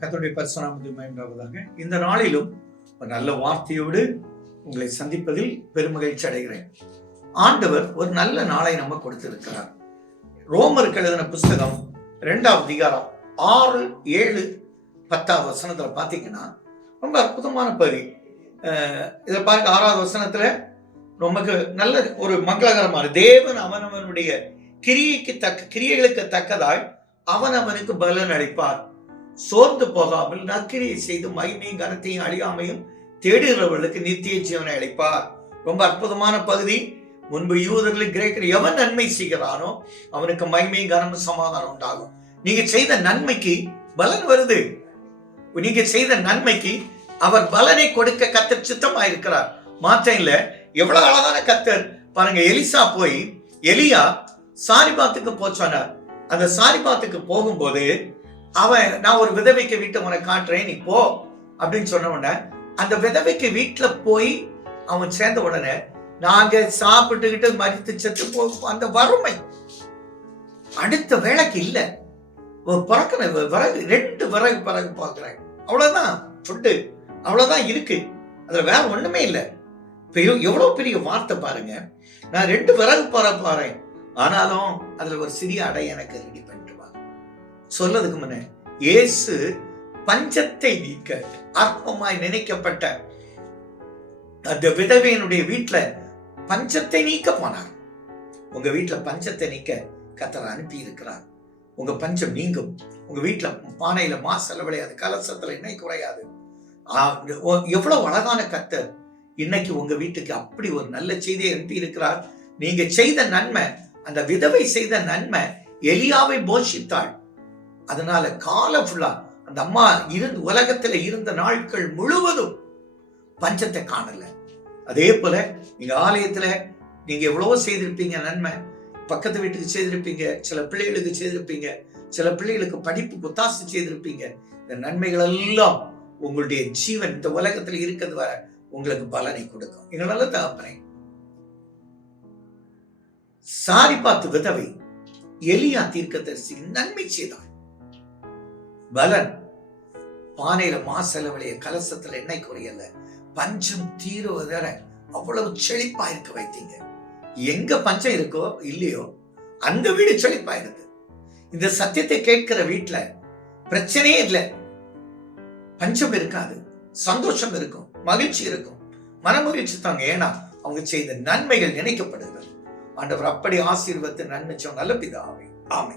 கர்த்தருடைய பரிசுநாமத்தில் மயண்டாவதாக இந்த நாளிலும் ஒரு நல்ல வார்த்தையோடு உங்களை சந்திப்பதில் பெருமகிழ்ச்சி அடைகிறேன். ஆண்டவர் ஒரு நல்ல நாளை நம்ம கொடுத்திருக்கிறார். ரோமருக்கு எழுதின புஸ்தகம் ரெண்டாவது அதிகாரம் ஆறு ஏழு பத்தாவது வசனத்தில் பார்த்தீங்கன்னா ரொம்ப அற்புதமான பகுதி. இதை பாருங்க ஆறாவது வசனத்தில் நமக்கு நல்ல ஒரு மங்களகரமான தேவன் அவனவனுடைய கிரியைக்கு தக்க கிரியைகளுக்கு தக்கதாய் அவன் அவனுக்கு பலன் அளிப்பார் சோர்ந்து போகாமல் நற்கிரியை செய்து மகிமையும் கனத்தையும் அழியாமையும் தேடுகிறவர்களுக்கு நித்திய ஜீவனை அளிப்பார். ரொம்ப அற்புதமான பகுதி. முன்பு யூதர்கள் கிரேக்கர் எவன் நன்மை செய்கிறானோ அவனுக்கு மகிமையும் கனமும் சமாதானம் உண்டாகும். நீங்க செய்த நன்மைக்கு பலன் வருது. நீங்க செய்த நன்மைக்கு அவர் பலனை கொடுக்க கத்தர் சித்தமா இருக்கிறார் மாற்றம் இல்ல. எவ்வளவு அழகான கத்தர். பாருங்க எலிசா போய் எலியா சாரிபாத்துக்கு போச்சானார் அந்த சாரிபாத்துக்கு போகும்போது அவன் நான் ஒரு விதவைக்கு வீட்டை உனக்கு காட்டுறேன் நீ போ. அப்படின்னு சொன்ன உடனே அந்த விதவைக்கு வீட்டில் போய் அவன் சேர்ந்த உடனே நாங்க சாப்பிட்டுக்கிட்டு மறித்து செத்து போ அந்த வறுமை. அடுத்த வேலைக்கு இல்லை. பிறக்கிற விறகு ரெண்டு விறகு பிறகு பார்க்குறேன் அவ்வளோதான் ஃபுட்டு அவ்வளோதான் இருக்கு. அதில் வேற ஒன்றுமே இல்லை. எவ்வளோ பெரிய வார்த்தை பாருங்க. நான் ரெண்டு விறகு பிற போறேன். ஆனாலும் அதில் ஒரு சிறிய அடை எனக்கு ரெடி பண்ணி சொல்லதுக்கு முன்ன இயேசு பஞ்சத்தை நீக்க அற்பமாய் நினைக்கப்பட்ட அந்த விதவையினுடைய வீட்டுல பஞ்சத்தை நீக்க போனார். உங்க வீட்டுல பஞ்சத்தை நீக்க கத்தர் அனுப்பி இருக்கிறார் உங்க பஞ்சம் நீங்கும். உங்க வீட்டுல பானையில மா செலவழியாது கலசத்துல எண்ணெய் குறையாது. எவ்வளவு அழகான கத்தர். இன்னைக்கு உங்க வீட்டுக்கு அப்படி ஒரு நல்ல செய்தியை அனுப்பி இருக்கிறார் நீங்க செய்த நன்மை அந்த விதவை செய்த நன்மை எலியாவை போஷித்தாள். அதனால காலம் ஃபுல்லா அந்த அம்மா இருந்து உலகத்துல இருந்த நாட்கள் முழுவதும் பஞ்சத்தை காணல. அதே போல நீங்க ஆலயத்துல நீங்க எவ்வளவோ செய்திருப்பீங்க நன்மை. பக்கத்து வீட்டுக்கு செய்திருப்பீங்க சில பிள்ளைகளுக்கு செய்திருப்பீங்க சில பிள்ளைகளுக்கு படிப்பு குத்தாசு செய்திருப்பீங்க. இந்த நன்மைகள் எல்லாம் உங்களுடைய ஜீவன் இந்த உலகத்துல இருக்கிறது வர உங்களுக்கு பலனை கொடுக்கும். எங்களால தகப்பனே. சாரி பார்த்து விதவை எலியா தீர்க்கதரிசி நன்மை செய்தான் பலன். பானையில மாசெலவழிய கலசத்துல எண்ணெய் குறையல பஞ்சம் தீருவதர அவ்வளவு செழிப்பா இருக்க வைத்தீங்க. எங்க பஞ்சம் இருக்கோ இல்லையோ அந்த வீடு செழிப்பா இருக்கு. இந்த சத்தியத்தை கேட்கிற வீட்டுல பிரச்சனையே இல்லை. பஞ்சம் இருக்காது சந்தோஷம் இருக்கும் மகிழ்ச்சி இருக்கும். மனமகிழ்ச்சி தாங்க. ஏன்னா அவங்க செய்த நன்மைகள் நினைக்கப்படுகிறது. ஆண்டவர் அப்படி ஆசீர்வத்து நன்மை சொன்ன நல்ல பிதாவே. ஆமை